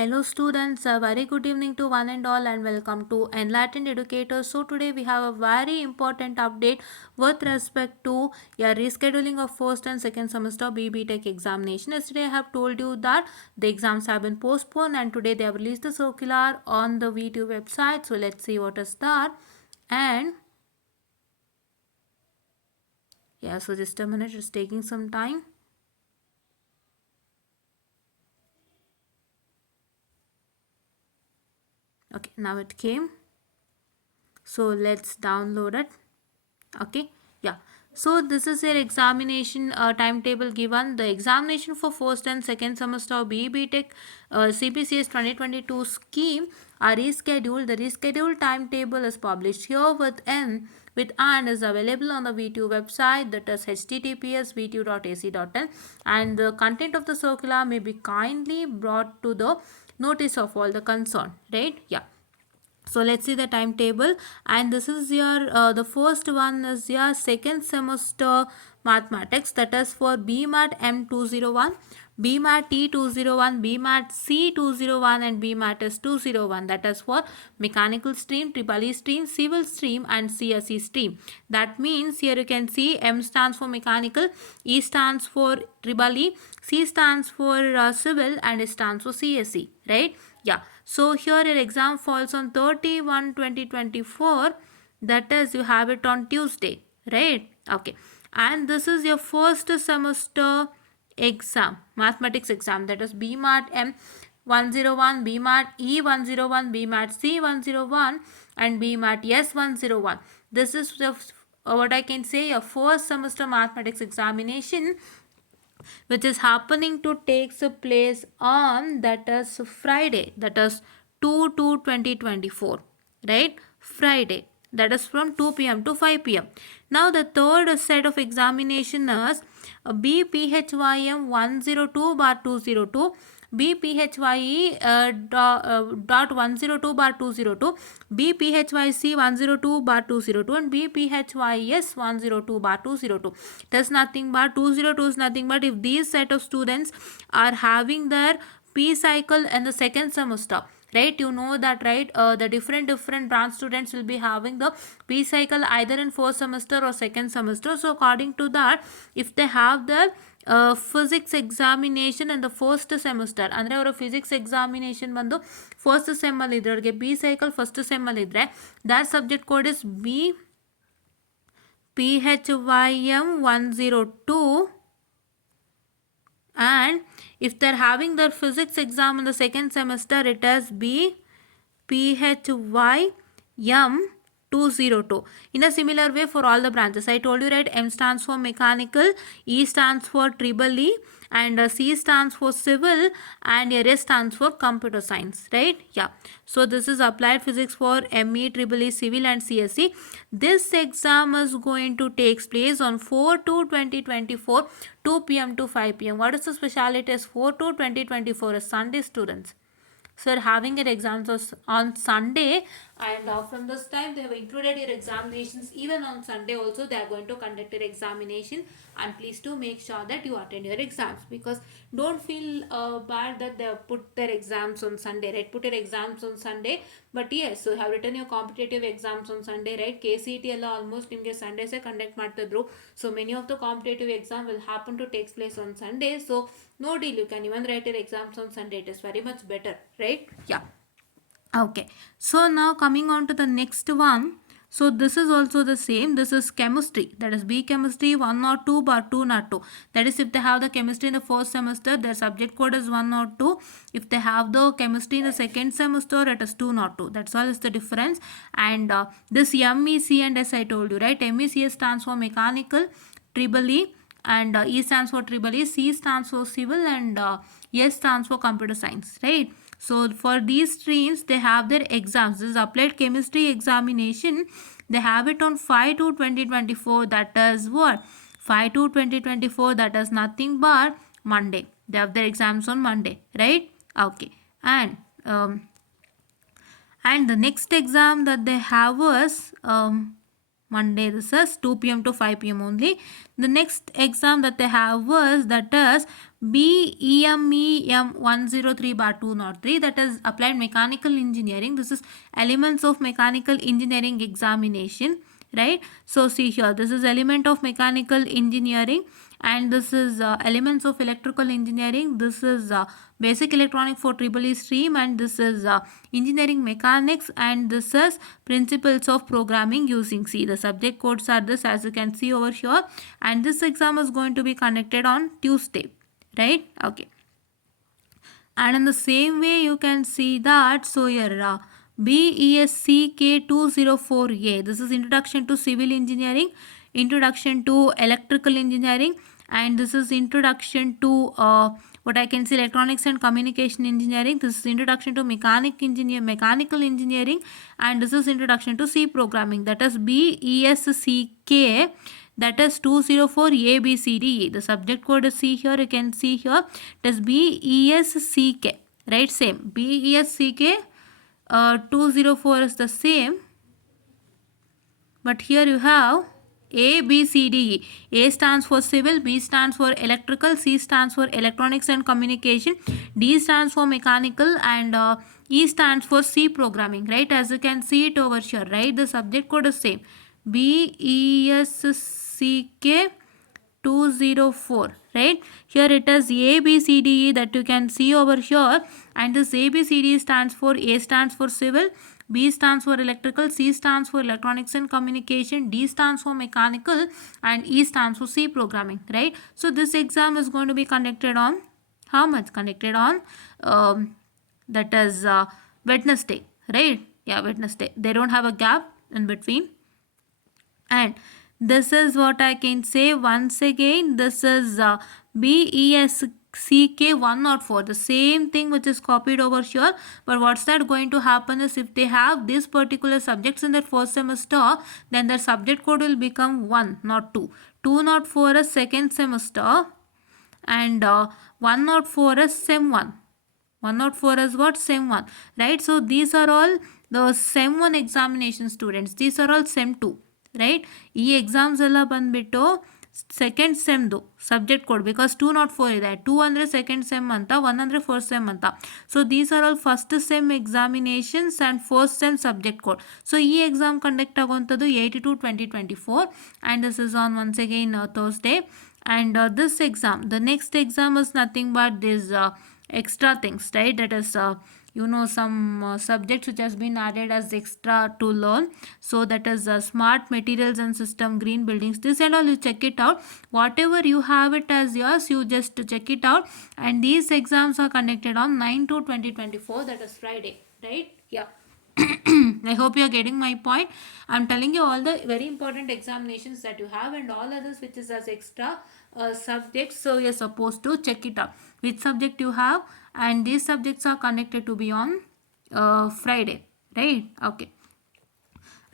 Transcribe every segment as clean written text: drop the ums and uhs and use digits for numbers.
Hello students, a very good evening to one and all and welcome to Enlightened Educators. So today we have a very important update with respect to your rescheduling of first and second semester BB Tech examination. Yesterday I have told you that the exams have been postponed and today they have released the circular on the VTU website. So let's see what is that. And yeah, so just a minute, it's taking some time. Okay, now it came. So let's download it. Okay, yeah, so this is your examination timetable given. The examination for first and second semester of BE Tech CPCS 2022 scheme are rescheduled. The rescheduled timetable is published here with N with and is available on the VTU website, that is https://vtu.ac.in, and the content of the circular may be kindly brought to the notice of all the concerned, right? Yeah, so let's see the timetable, and this is your the first one is your second semester mathematics, that is for BMAT M201, BMAT T201, BMAT C201 and BMAT S201, that is for mechanical stream, triple stream, civil stream and CSE stream. That means here you can see M stands for mechanical, E stands for triple E, C stands for civil and S stands for CSE, right? Yeah, so here your exam falls on 30/1/2024, that is you have it on Tuesday, right? Okay, and this is your first semester exam, mathematics exam, that is BMAT M101, BMAT E101, BMAT C101 and BMAT S101. This is the, what I can say, a first semester mathematics examination which is happening to takes place on, that is Friday, that is 2/2/2024, right? Friday, that is from 2 p.m. to 5 p.m. Now the third set of examination is BPHYM 102/202, BPHYE dot 102/202, BPHYC 102/202 and BPHYS 102/202. That's nothing but 202 is nothing but if these set of students are having their P cycle in the second semester, right? You know that, right? The different branch students will be having the P cycle either in first semester or second semester. So according to that, if they have the physics examination in the first semester ಅಂದ್ರೆ ಅವರ physics examination ಬಂದು first sem ಅಲ್ಲಿ ಇದ್ರೆ ಅವರಿಗೆ B cycle first sem ಅಲ್ಲಿ ಇದ್ರೆ that subject code is BPHYM 102, and if they're having their physics exam in the second semester, it is BPHYM 202. In a similar way for all the branches, I told you, right? M stands for mechanical, E stands for triple E, and C stands for civil, and S stands for computer science, right? Yeah, so this is applied physics for ME, triple E, civil and CSE. This exam is going to take place on 4/2/2024, 2 p.m. to 5 p.m. What is the speciality is 4/2/2024 is Sunday, students. So you're having your exams on Sunday, and from this time they have included your examinations even on Sunday also. They are going to conduct your examination, and please do make sure that you attend your exams, because don't feel bad that they have put their exams on Sunday, right? Put your exams on Sunday, but yes, so you have written your competitive exams on Sunday, right? KCET ಎಲ್ಲ almost ನಿಮಗೆ ಸಂಡೇಸೇ conduct ಮಾಡ್ತಿದ್ರು. So many of the competitive exam will happen to takes place on Sunday. So no deal, you can even write your exams on Sunday. It is very much better, right? Yeah, okay, so now coming on to the next one. So this is also the same. This is chemistry, that is B chemistry 102/202. That is if they have the chemistry in the first semester, their subject code is 102. If they have the chemistry in the second semester, it is 202. That's all is the difference. And this MEC and S I told you, right? MECS stands for mechanical, triple E, and E stands for triple E, C stands for civil, and S stands for computer science, right? So for these streams they have their exams. This is applied chemistry examination. They have it on 5/2/2024, that is what, 5/2/2024, that is nothing but Monday. They have their exams on Monday, right? Okay, and the next exam that they have was Monday. This is 2 p.m. to 5 p.m. only. The next exam that they have was, that is BEMEM 103 bar 203, that is applied mechanical engineering. This is elements of mechanical engineering examination, right? So see here, this is element of mechanical engineering, and this is elements of electrical engineering. This is basic electronic for triple E stream, and this is engineering mechanics, and this is principles of programming using C. The subject codes are this, as you can see over here, and this exam is going to be conducted on Tuesday, right? Okay. And in the same way you can see that, so here BESCK 204A, this is introduction to civil engineering, introduction to electrical engineering, and this is introduction to what I can say electronics and communication engineering. This is introduction to mechanical engineering, and this is introduction to C programming. That is BESCK, that is 204 ABCDE. The subject code is C here, you can see here, it is BESCK, right? Same BESCK 204 is the same, but here you have A, B, C, D, E. A stands for civil, B stands for electrical, C stands for electronics and communication, D stands for mechanical, and E stands for C programming, right? As you can see it over here, right? The subject code is same, BESCK 204, right? Here it is A, B, C, D, E that you can see over here, and this A, B, C, D stands for, A stands for civil, B stands for electrical, C stands for electronics and communication, D stands for mechanical, and E stands for C programming, right? So this exam is going to be conducted on how much? Conducted on that is Wednesday, right? Yeah, Wednesday. They don't have a gap in between. And this is what I can say once again, this is BESCK 104, the same thing which is copied over here. But what's that going to happen is, if they have these particular subjects in their first semester, then their subject code will become 1, not 2. 204 is second semester, and 104 is sem 1. 104 is what? Sem 1, right? So these are all the sem 1 examination students. These are all sem 2, right? ಈ exams ಎಲ್ಲ ಬಂದ್ಬಿಟ್ಟು second ಸೆಮ್ದು subject code, because 204 ಇದೆ. 2 ಅಂದರೆ second sem ಅಂತ, 1 ಅಂದರೆ first sem ಅಂತ. So these are all first sem examinations and first sem subject code. So ಈ exam conduct ಆಗುವಂಥದ್ದು 8/2/2024, and this is on once again Thursday. And this exam, the next exam is nothing but this extra things, right? That is some subjects which has been added as extra to learn. So that is smart materials and system, green buildings, this and all. You check it out, whatever you have it as yours, you just check it out. And these exams are conducted on 9/2/2024, that is Friday, right? Yeah. I hope you are getting my point. I'm telling you all the very important examinations that you have, and all others which is as extra subjects. So you're supposed to check it out, which subject you have, and these subjects are connected to be on Friday, right? Okay.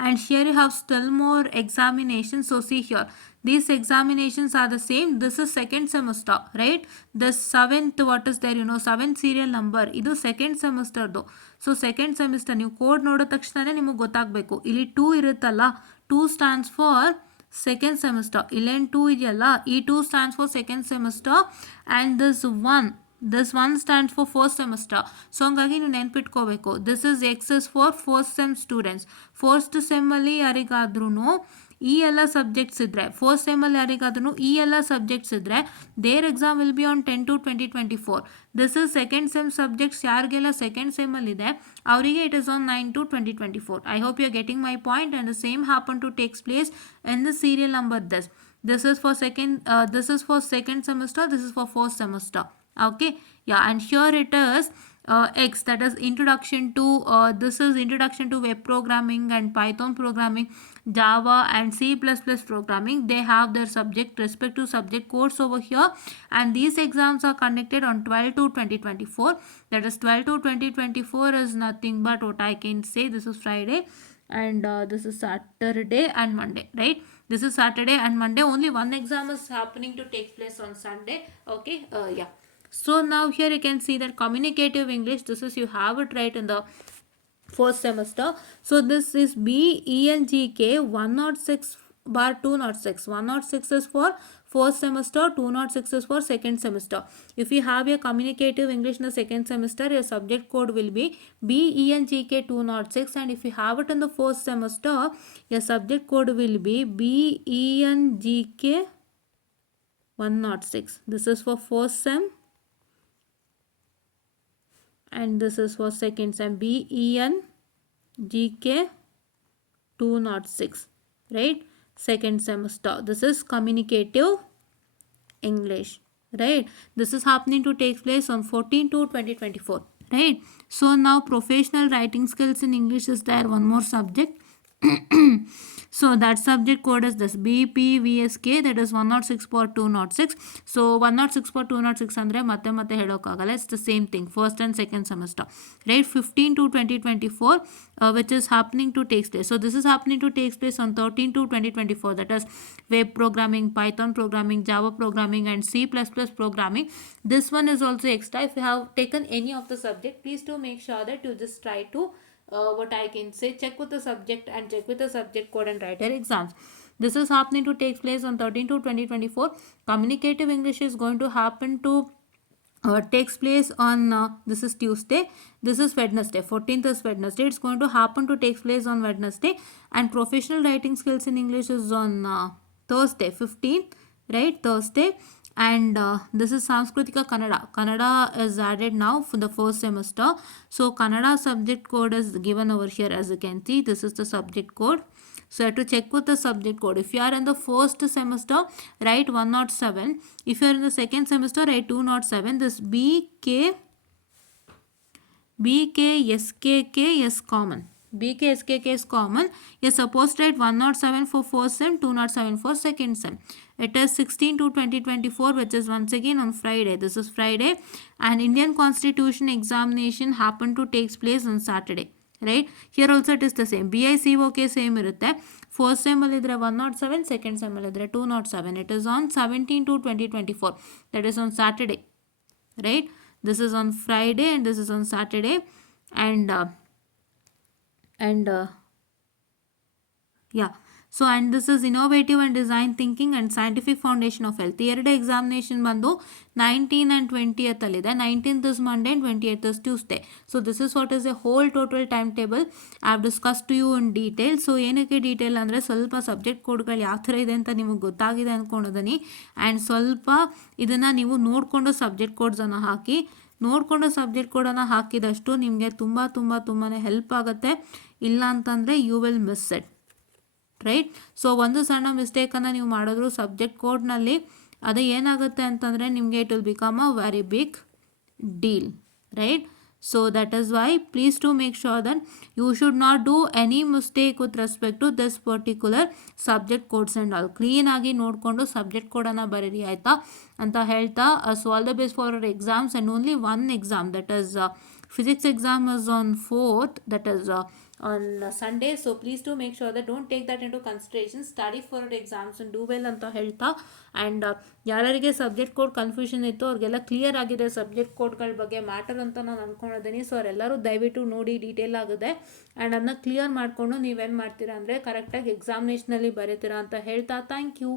And here you have still more examinations. So see here, these examinations are the same. This is second semester, right? The 7th, what is there, 7th serial number, ಇದು second ಸೆಮಿಸ್ಟರ್ದು. So second semester ನೀವು code ನೋಡಿದ ತಕ್ಷಣ ನಿಮಗೆ ಗೊತ್ತಾಗಬೇಕು. ಇಲ್ಲಿ 2 ಇರುತ್ತಲ್ಲ, 2 stands for second semester. ಇಲ್ಲೇನು 2 ಇದೆಯಲ್ಲ, ಈ 2 stands for second semester, and this one stands for first semester. So ಹಂಗಾಗಿ ನೀವು ನೆನ್ಪಿಟ್ಕೋಬೇಕು, this is X is for first sem students. First ಸೆಮ್ಮಲ್ಲಿ ಯಾರಿಗಾದ್ರೂ ಈ ಎಲ್ಲ ಸಬ್ಜೆಕ್ಟ್ಸ್ ಇದ್ದರೆ, ಫಸ್ಟ್ ಸೆಮ್ಮಲ್ಲಿ ಯಾರಿಗಾದ್ರೂ ಈ ಎಲ್ಲ ಸಬ್ಜೆಕ್ಟ್ಸ್ ಇದ್ದರೆ, there exam will be on 10/2/2024. This is second sem subjects ಯಾರಿಗೆಲ್ಲ ಸೆಕೆಂಡ್ ಸೆಮ್ಮಲ್ಲಿದೆ ಅವರಿಗೆ it is on 9/2/2024. I hope you are getting my point. And the same happen to takes place in the serial number this. This is for second semester, this is for first semester. Okay, yeah. And here it is X, that is introduction to this is introduction to web programming and Python programming, Java and C++ programming. They have their respective subject codes over here, and these exams are conducted on 12/2/2024. That is 12/2/2024 is nothing but what I can say, this is Friday, and this is Saturday and Monday, right? This is Saturday and Monday. Only one exam is happening to take place on Sunday. Okay, yeah. So now here you can see that communicative English, this is, you have it right in the first semester. So this is BENGK 106/206. 106 is for first semester, 206 is for second semester. If you have a communicative English in the second semester, your subject code will be BENGK 206, and if you have it in the first semester, your subject code will be BENGK 106. This is for first sem and this is for second sem, BENGK 206, right? Second semester. This is communicative English, right? This is happening to take place on 14 to 2024, right? So now professional writing skills in English is there, one more subject. So that subject code is this BPVSK, that is 106 for 206. So 106 for 206 andre ಮತ್ತೆ ಹೇಳೋಕ್ಕಾಗಲ್ಲ. It's the same thing, first and second semester, right? 15 to 2024, which is happening to take place. So this is happening to take place on 13 to 2024, that is web programming, Python programming, Java programming and C++ programming. This one is also extra. If you have taken any of the subject, please do make sure that you just try to what I can say, check with the subject and check with the subject code and write your exams. This is happening to take place on 13 to 2024. Communicative English is going to happen to takes place on this is Tuesday, this is Wednesday, 14th is Wednesday. It's going to happen to take place on Wednesday, and professional writing skills in English is on Thursday, 15th, right? Thursday. And this is Sanskritika Kannada is added now for the first semester. So Kannada subject code is given over here, as you can see. This is the subject code. So you have to check with the subject code. If you are in the first semester, write 107. If you are in the second semester, write 207. This BKSKK is common. BKSKK is common. You are supposed to write 107 for first sem, 207 for second sem. It is 16 to 2024, which is once again on Friday. This is Friday, and Indian Constitution examination happened to take place on Saturday, right? Here also it is the same. BICOK same irutte. First sem alidre 107, second sem alidre 207. It is on 17 to 2024. That is on Saturday, right? This is on Friday and this is on Saturday, and yeah. So and this is innovative and design thinking and scientific foundation of health. ಎರಡು examination ಬಂದು 19 and 20th ಅಲ್ಲಿದೆ. 19th is Monday and 28th is Tuesday. So this is what is a whole total timetable I have discussed to you in detail. So ಏನಕ್ಕೆ detail ಅಂದರೆ ಸ್ವಲ್ಪ subject ಕೋಡ್ಗಳು ಯಾವ ಥರ ಇದೆ ಅಂತ ನಿಮಗೆ ಗೊತ್ತಾಗಿದೆ ಅಂದ್ಕೊಂಡಿದ್ದೀನಿ. ಆ್ಯಂಡ್ ಸ್ವಲ್ಪ ಇದನ್ನು ನೀವು ನೋಡಿಕೊಂಡು ಸಬ್ಜೆಕ್ಟ್ ಕೋಡ್ಸನ್ನು ಹಾಕಿ, ನೋಡಿಕೊಂಡು ಸಬ್ಜೆಕ್ಟ್ ಕೋಡನ್ನು ಹಾಕಿದಷ್ಟು ನಿಮಗೆ ತುಂಬಾ ಹೆಲ್ಪ್ ಆಗುತ್ತೆ. ಇಲ್ಲ ಅಂತಂದರೆ you will miss it, right? So ಒಂದು ಸಣ್ಣ ಮಿಸ್ಟೇಕನ್ನು ನೀವು ಮಾಡಿದ್ರು ಸಬ್ಜೆಕ್ಟ್ ಕೋಡ್ನಲ್ಲಿ, ಅದು ಏನಾಗುತ್ತೆ ಅಂತಂದರೆ ನಿಮಗೆ it will become a very big deal, right? So that is why please do make sure that you should not do any mistake with respect to this particular subject codes and all. Clean ಆಗಿ ನೋಡಿಕೊಂಡು subject ಕೋಡನ್ನು ಬರೀರಿ, ಆಯಿತಾ ಅಂತ ಹೇಳ್ತಾ. So all the best for your exams, and only one exam, that is physics exam is on 4th, that is on Sunday. So please do make sure that don't take that into consideration. Study for your exams and do well ಅಂತ ಹೇಳ್ತಾ. And ಯಾರಿಗೆ subject code confusion ಇತ್ತು ಅವ್ರಿಗೆಲ್ಲ clear ಆಗಿದೆ subject ಕೋಡ್ಗಳ ಬಗ್ಗೆ matter ಅಂತ ನಾನು ಅಂದ್ಕೊಂಡಿದ್ದೀನಿ. ಸೊ ಅವರೆಲ್ಲರೂ ದಯವಿಟ್ಟು ನೋಡಿ, ಡೀಟೇಲ್ ಆಗಿದೆ, ಆ್ಯಂಡ್ ಅದನ್ನ ಕ್ಲಿಯರ್ ಮಾಡಿಕೊಂಡು ನೀವೇನು ಮಾಡ್ತೀರಾ ಅಂದರೆ ಕರೆಕ್ಟಾಗಿ ಎಕ್ಸಾಮಿನೇಷನಲ್ಲಿ ಬರೀತೀರಾ ಅಂತ ಹೇಳ್ತಾ. Thank you.